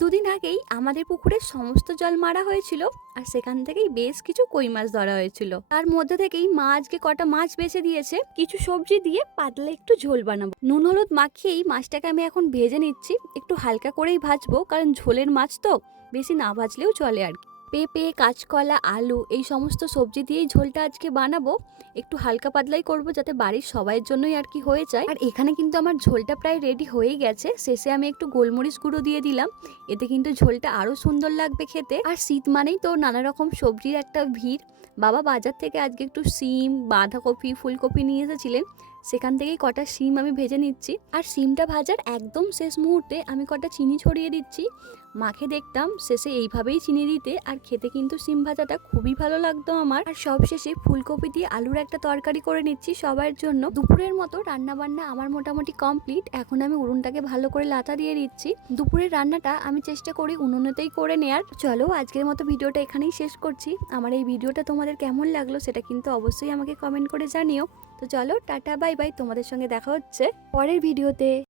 দুদিন আগেই আমাদের পুকুরের সমস্ত জল মারা হয়েছিল, আর সেখান থেকেই বেশ কিছু কই মাছ ধরা হয়েছিল। তার মধ্যে থেকেই মা আজকে কটা মাছ বেছে দিয়েছে। কিছু সবজি দিয়ে পাতলা একটু ঝোল বানাবো। নুন হলুদ মাখিয়েই মাছটাকে আমি এখন ভেজে নিচ্ছি। একটু হালকা করেই ভাজবো, কারণ ঝোলের মাছ তো বেশি না ভাজলেও চলে আর কি। পেঁপে, কাঁচকলা, আলু এই সমস্ত সবজি দিয়েই ঝোলটা আজকে বানাবো। একটু হালকা পাতলাই করব, যাতে বাড়ির সবাইয়ের জন্যই আর কি হয়ে যায়। আর এখানে কিন্তু আমার ঝোলটা প্রায় রেডি হয়ে গেছে। শেষে আমি একটু গোলমরিচ গুঁড়ো দিয়ে দিলাম, এতে কিন্তু ঝোলটা আরো সুন্দর লাগবে খেতে। আর শীত মানেই তো নানা রকম সবজির একটা ভিড়। বাবা বাজার থেকে আজকে একটু শিম, বাঁধাকপি, ফুলকপি নিয়ে এসেছিলেন। সেখান থেকেই কটা শিম আমি ভেজে নিচ্ছি। আর শিমটা ভাজার একদম শেষ মুহূর্তে আমি কটা চিনি ছড়িয়ে দিচ্ছি। মাখে দেখতাম শেষে এইভাবেই চিনি দিতে, আর খেতে কিন্তু শিম ভাজাটা খুবই ভালো লাগতো আমার। আর সব শেষে ফুলকপি দিয়ে আলুর একটা তরকারি করে নিচ্ছি সবার জন্য। দুপুরের মতো রান্না বান্না আমার মোটামুটি কমপ্লিট। এখন আমি উনুনটাকে ভালো করে লাথা দিয়ে দিচ্ছি। দুপুরের রান্নাটা আমি চেষ্টা করি উনুনেতেই করে নেয়ার। চলো আজকের মতো ভিডিওটা এখানেই শেষ করছি। আমার এই ভিডিওটা তোমাদের কেমন লাগলো সেটা কিন্তু অবশ্যই আমাকে কমেন্ট করে জানিও। তো চলো টাটা বাই বাই, তোমাদের সঙ্গে দেখা হচ্ছে পরের ভিডিওতে।